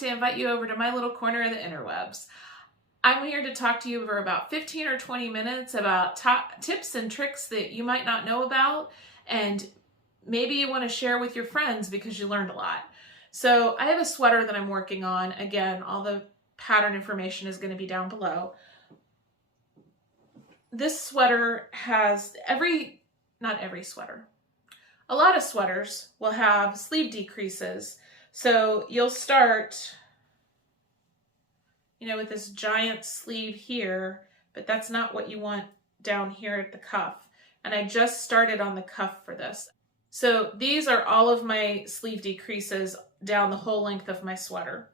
like to invite you over to my little corner of the interwebs. I'm here to talk to you for about 15 or 20 minutes about top tips and tricks that you might not know about, and maybe you want to share with your friends because you learned a lot. So I have a sweater that I'm working on. Again, all the pattern information is going to be down below. This sweater has not every sweater. A lot of sweaters will have sleeve decreases. So you'll start, with this giant sleeve here, but that's not what you want down here at the cuff. And I just started on the cuff for this. So these are all of my sleeve decreases down the whole length of my sweater.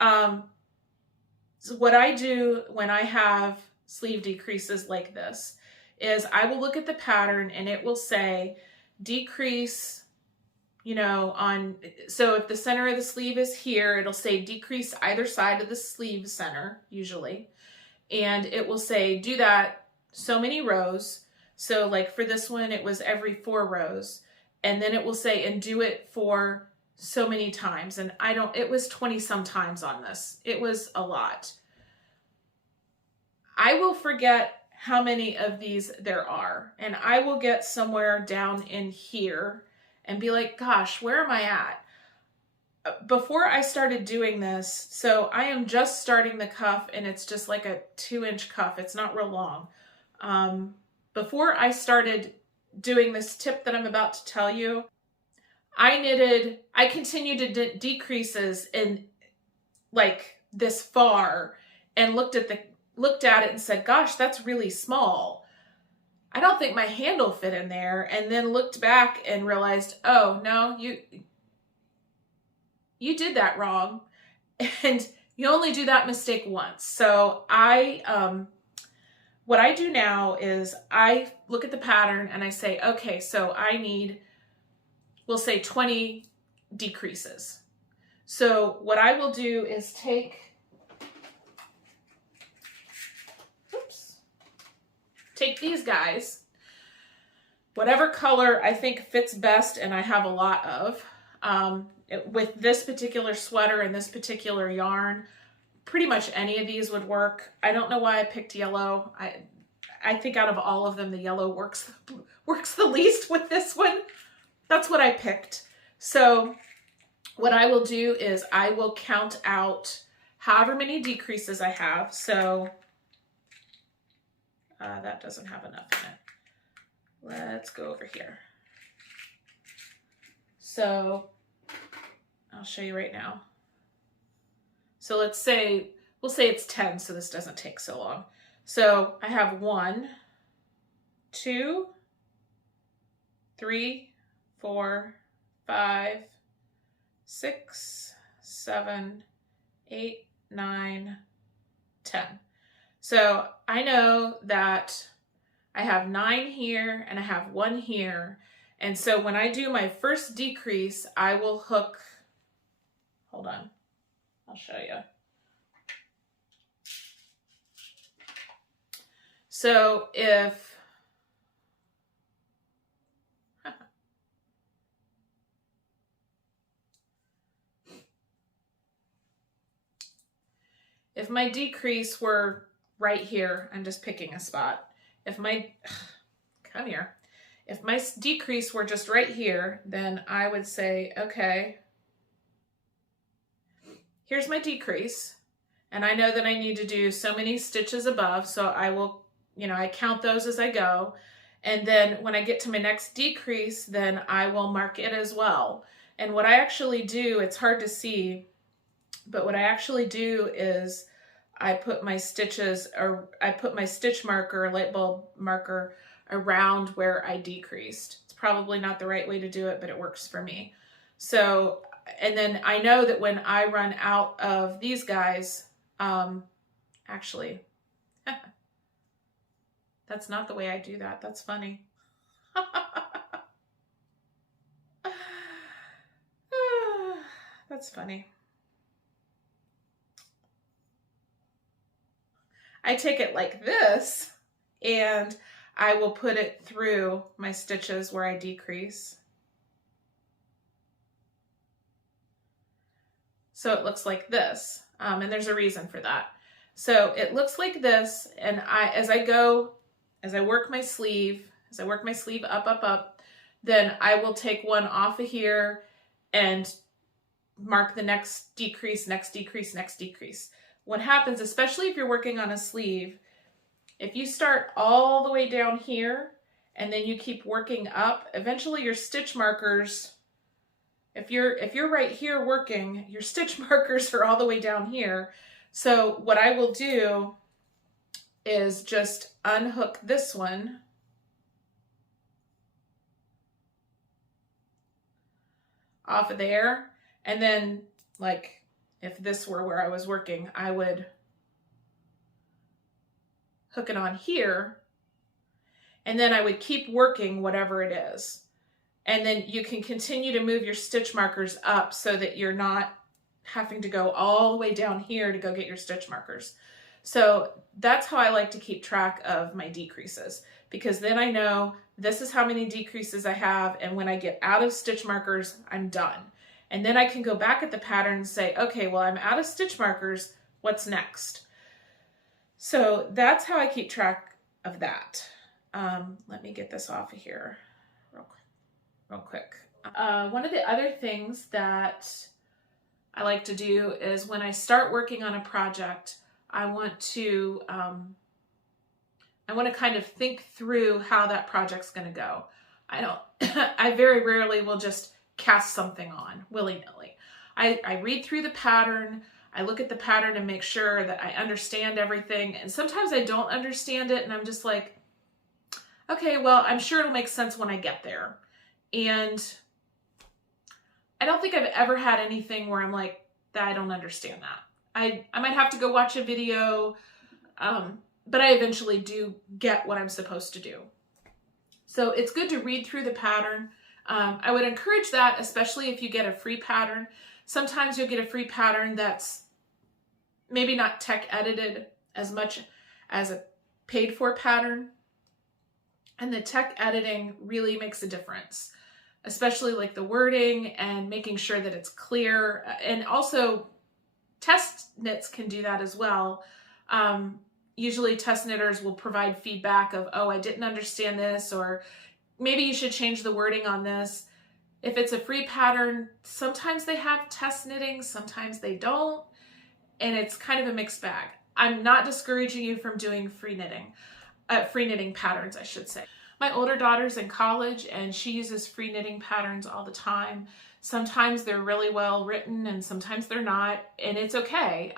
So what I do when I have sleeve decreases like this is I will look at the pattern and it will say decrease, so if the center of the sleeve is here, it'll say decrease either side of the sleeve center, usually. And it will say, do that so many rows. So like for this one, it was every 4 rows. And then it will say, and do it for so many times. And it was 20 some times on this. It was a lot. I will forget how many of these there are. And I will get somewhere down in here and be like, gosh, where am I at? Before I started doing this, so I am just starting the cuff and it's just like a 2-inch cuff. It's not real long. Before I started doing this tip that I'm about to tell you, I continued to decreases in like this far and looked at it and said, gosh, that's really small. I don't think my handle fit in there. And then looked back and realized, oh no, you did that wrong. And you only do that mistake once. So what I do now is I look at the pattern and I say, okay, so I need, we'll say 20 decreases. So what I will do is take these guys, whatever color I think fits best and I have a lot of. With this particular sweater and this particular yarn, pretty much any of these would work. I don't know why I picked yellow. I think out of all of them, the yellow works the least with this one. That's what I picked. So what I will do is I will count out however many decreases I have. So that doesn't have enough in it. Let's go over here. So I'll show you right now. So we'll say it's 10, so this doesn't take so long. So I have 1, 2, 3, 4, 5, 6, 7, 8, 9, 10. So I know that I have 9 here and I have 1 here. And so when I do my first decrease, I will hook, hold on, I'll show you. So if my decrease were right here, I'm just picking a spot. If my decrease were just right here, then I would say, okay, here's my decrease. And I know that I need to do so many stitches above. So I will, I count those as I go. And then when I get to my next decrease, then I will mark it as well. And what I actually do, it's hard to see, but what I actually do is I put my stitches, or I put my stitch marker, light bulb marker around where I decreased. It's probably not the right way to do it, but it works for me. So, and then I know that when I run out of these guys, actually, that's not the way I do that. That's funny. That's funny. I take it like this and I will put it through my stitches where I decrease. So it looks like this, and there's a reason for that. So it looks like this, and as I work my sleeve up, then I will take one off of here and mark the next decrease, next decrease, next decrease. What happens, especially if you're working on a sleeve, if you start all the way down here and then you keep working up, eventually your stitch markers, if you're right here working, your stitch markers are all the way down here. So what I will do is just unhook this one off of there, and then, like, if this were where I was working, I would hook it on here, and then I would keep working whatever it is. And then you can continue to move your stitch markers up so that you're not having to go all the way down here to go get your stitch markers. So that's how I like to keep track of my decreases, because then I know this is how many decreases I have, and when I get out of stitch markers, I'm done. And then I can go back at the pattern and say, okay, well, I'm out of stitch markers, what's next? So that's how I keep track of that. Let me get this off of here real quick. One of the other things that I like to do is when I start working on a project, I want to kind of think through how that project's going to go. I very rarely will just cast something on willy-nilly. I read through the pattern. I look at the pattern and make sure that I understand everything. And sometimes I don't understand it, and I'm just like, okay, well, I'm sure it'll make sense when I get there. And I don't think I've ever had anything where I'm like, that I don't understand that. I might have to go watch a video, but I eventually do get what I'm supposed to do. So it's good to read through the pattern. I would encourage that, especially if you get a free pattern. Sometimes you'll get a free pattern that's maybe not tech edited as much as a paid for pattern. And the tech editing really makes a difference, especially like the wording and making sure that it's clear. And also test knits can do that as well. Usually test knitters will provide feedback of, oh, I didn't understand this, or maybe you should change the wording on this. If it's a free pattern, sometimes they have test knitting, sometimes they don't, and it's kind of a mixed bag. I'm not discouraging you from doing free knitting patterns, I should say. My older daughter's in college and she uses free knitting patterns all the time. Sometimes they're really well written and sometimes they're not, and it's okay.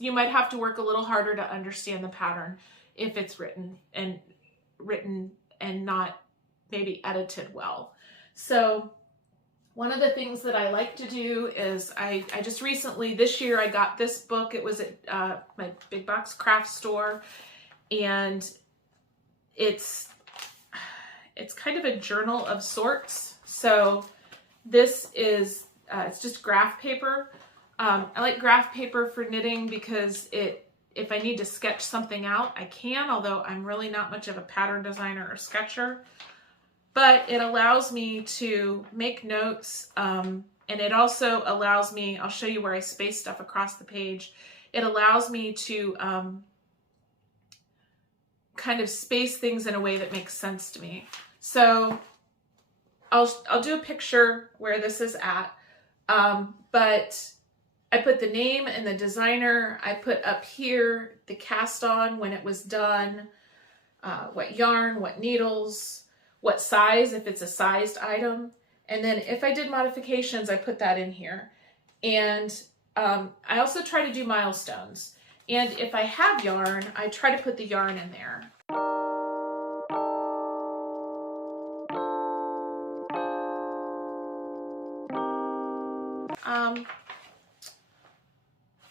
You might have to work a little harder to understand the pattern if it's written and not maybe edited well. So one of the things that I like to do is I just recently, this year, I got this book. It was at my big box craft store, and it's kind of a journal of sorts. So this is, it's just graph paper. I like graph paper for knitting because if I need to sketch something out, I can, although I'm really not much of a pattern designer or sketcher. But it allows me to make notes, and it also allows me, I'll show you where I space stuff across the page. It allows me to kind of space things in a way that makes sense to me. So I'll do a picture where this is at, but I put the name and the designer. I put up here the cast on when it was done, what yarn, what needles, what size, if it's a sized item. And then if I did modifications, I put that in here. And I also try to do milestones. And if I have yarn, I try to put the yarn in there.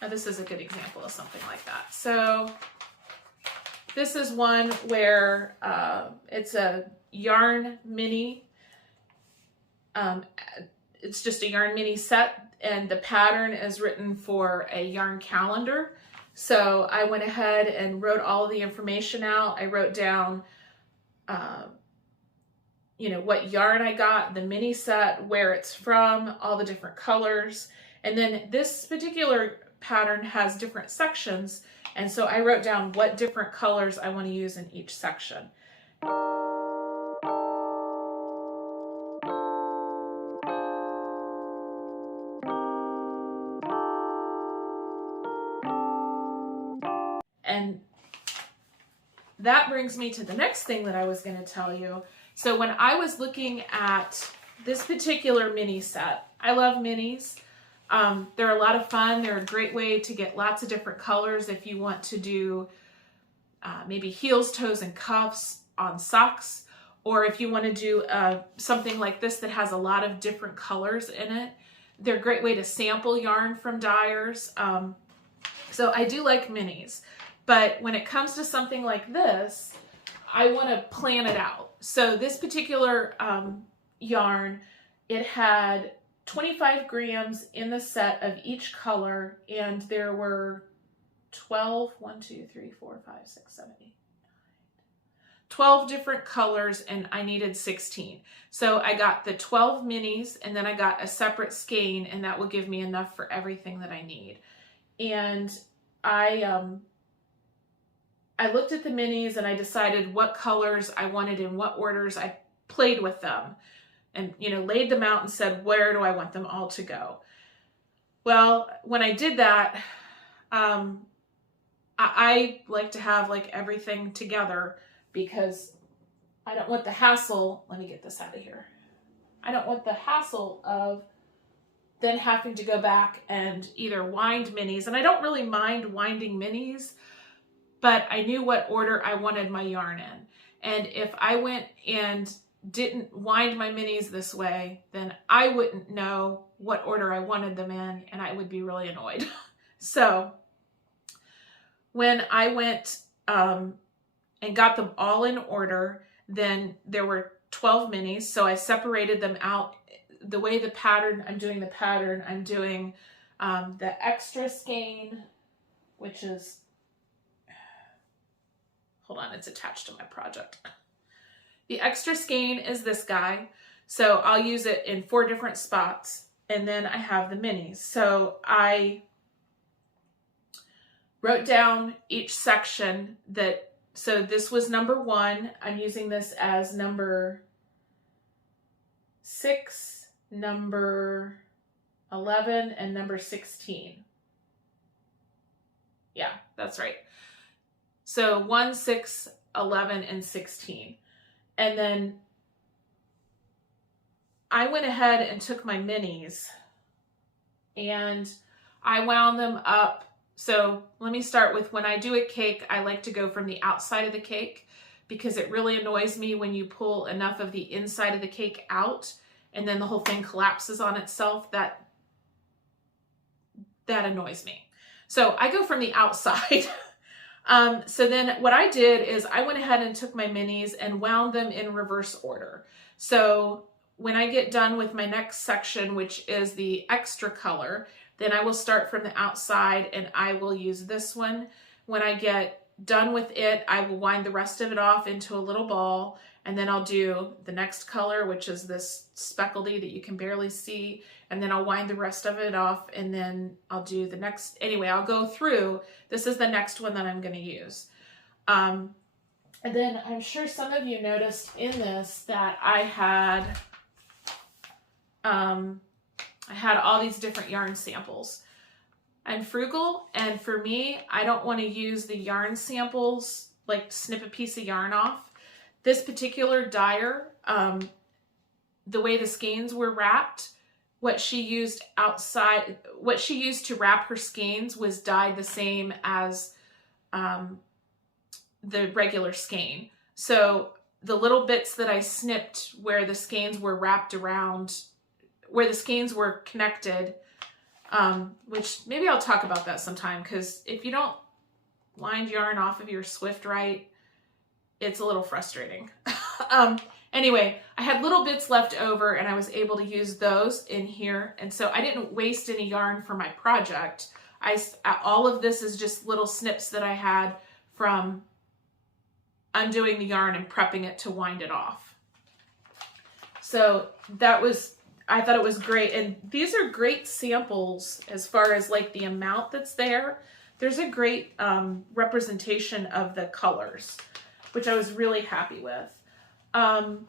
Now this is a good example of something like that. So this is one where it's a yarn mini. It's just a yarn mini set, and the pattern is written for a yarn calendar. So I went ahead and wrote all of the information out. I wrote down, what yarn I got, the mini set, where it's from, all the different colors. And then this particular pattern has different sections, and so I wrote down what different colors I want to use in each section. And that brings me to the next thing that I was going to tell you. So when I was looking at this particular mini set, I love minis. They're a lot of fun. They're a great way to get lots of different colors if you want to do maybe heels, toes, and cuffs on socks, or if you want to do something like this that has a lot of different colors in it. They're a great way to sample yarn from dyers. So I do like minis, but when it comes to something like this, I want to plan it out. So this particular yarn, it had 25 grams in the set of each color, and there were 12 different colors, and I needed 16. So I got the 12 minis, and then I got a separate skein, and that will give me enough for everything that I need. And I looked at the minis and I decided what colors I wanted in what orders. I played with them and, laid them out and said, where do I want them all to go? Well, when I did that, I like to have like everything together because I don't want the hassle. Let me get this out of here. I don't want the hassle of then having to go back and either wind minis. And I don't really mind winding minis, but I knew what order I wanted my yarn in. And if I went and didn't wind my minis this way, then I wouldn't know what order I wanted them in, and I would be really annoyed. So when I went and got them all in order, then there were 12 minis. So I separated them out. The way I'm doing the extra skein, which is, hold on, it's attached to my project. The extra skein is this guy. So I'll use it in 4 different spots. And then I have the minis. So I wrote down each section so this was number 1. I'm using this as number 6, number 11, and number 16. Yeah, that's right. So 1, 6, 11, and 16. And then I went ahead and took my minis and I wound them up. So let me start with, when I do a cake, I like to go from the outside of the cake because it really annoys me when you pull enough of the inside of the cake out and then the whole thing collapses on itself. That annoys me. So I go from the outside. So then what I did is I went ahead and took my minis and wound them in reverse order. So when I get done with my next section, which is the extra color, then I will start from the outside and I will use this one. When I get done with it, I will wind the rest of it off into a little ball, and then I'll do the next color, which is this speckledy that you can barely see, and then I'll wind the rest of it off, and then I'll do the next. Anyway, I'll go through. This is the next one that I'm going to use. And then I'm sure some of you noticed in this that I had all these different yarn samples. I'm frugal, and for me, I don't want to use the yarn samples, like snip a piece of yarn off. This particular dyer, the way the skeins were wrapped, what she used to wrap her skeins was dyed the same as the regular skein. So the little bits that I snipped where the skeins were wrapped around, where the skeins were connected, which maybe I'll talk about that sometime, because if you don't wind yarn off of your Swift right, it's a little frustrating. Anyway, I had little bits left over and I was able to use those in here. And so I didn't waste any yarn for my project. All of this is just little snips that I had from undoing the yarn and prepping it to wind it off. So that was, I thought it was great. And these are great samples as far as like the amount that's there. There's a great representation of the colors, which I was really happy with. And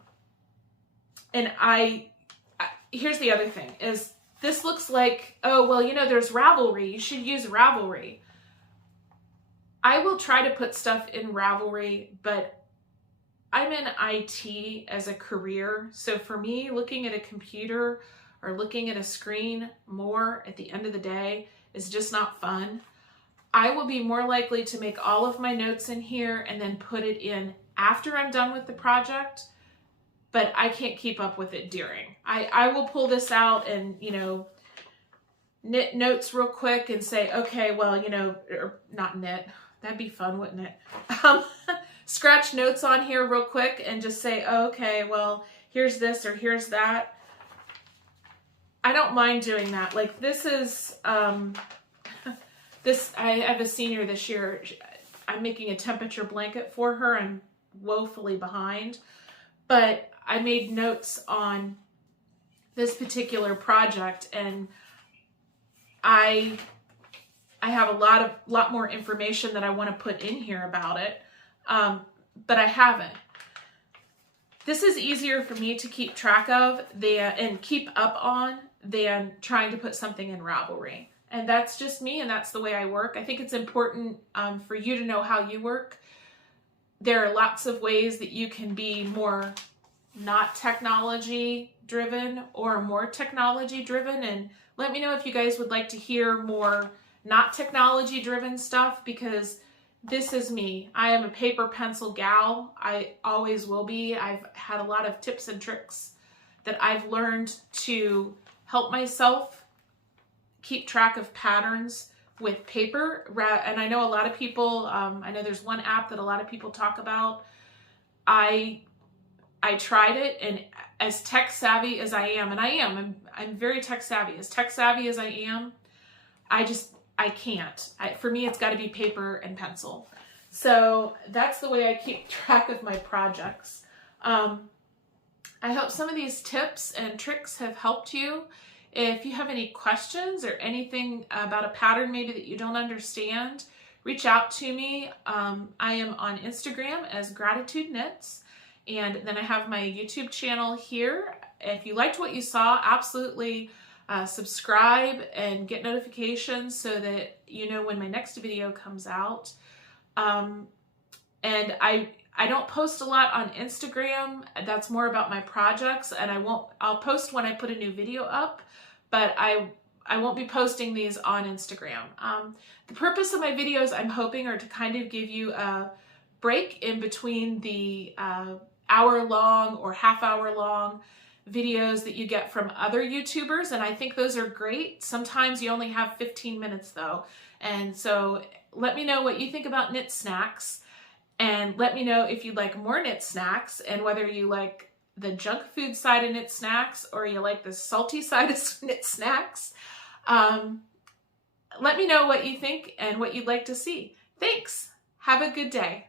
here's the other thing is this looks like, oh, well, you know, there's Ravelry. You should use Ravelry. I will try to put stuff in Ravelry, but I'm in IT as a career. So for me, looking at a computer or looking at a screen more at the end of the day is just not fun. I will be more likely to make all of my notes in here and then put it in after I'm done with the project, but I can't keep up with it during. I will pull this out and, you know, knit notes real quick and say, okay, well, you know, or not knit, that'd be fun, wouldn't it? Scratch notes on here real quick and just say, oh, okay, well, here's this or here's that. I don't mind doing that. Like this is, I have a senior this year. I'm making a temperature blanket for her. I'm woefully behind, but I made notes on this particular project, and I have a lot more information that I want to put in here about it, but I haven't. This is easier for me to keep track of and keep up on than trying to put something in Ravelry. And that's just me, and that's the way I work. I think it's important for you to know how you work. There are lots of ways that you can be more not technology driven or more technology driven. And let me know if you guys would like to hear more not technology driven stuff, because this is me. I am a paper pencil gal. I always will be. I've had a lot of tips and tricks that I've learned to help myself keep track of patterns with paper. And I know a lot of people, I know there's one app that a lot of people talk about. I tried it, and as tech savvy as I am, and I'm very tech savvy, as I am, I can't. For me, it's got to be paper and pencil. So that's the way I keep track of my projects. I hope some of these tips and tricks have helped you. If you have any questions or anything about a pattern maybe that you don't understand, reach out to me. I am on Instagram as Gratitude Knits, and then I have my YouTube channel here. If you liked what you saw, absolutely subscribe and get notifications so that you know when my next video comes out. And I don't post a lot on Instagram. That's more about my projects, and I'll post when I put a new video up, but I won't be posting these on Instagram. The purpose of my videos, I'm hoping, are to kind of give you a break in between the hour-long or half-hour-long videos that you get from other YouTubers, and I think those are great. Sometimes you only have 15 minutes though, and so let me know what you think about knit snacks, and let me know if you'd like more knit snacks, and whether you like the junk food side of knit snacks or you like the salty side of knit snacks. Let me know what you think and what you'd like to see. Thanks. Have a good day.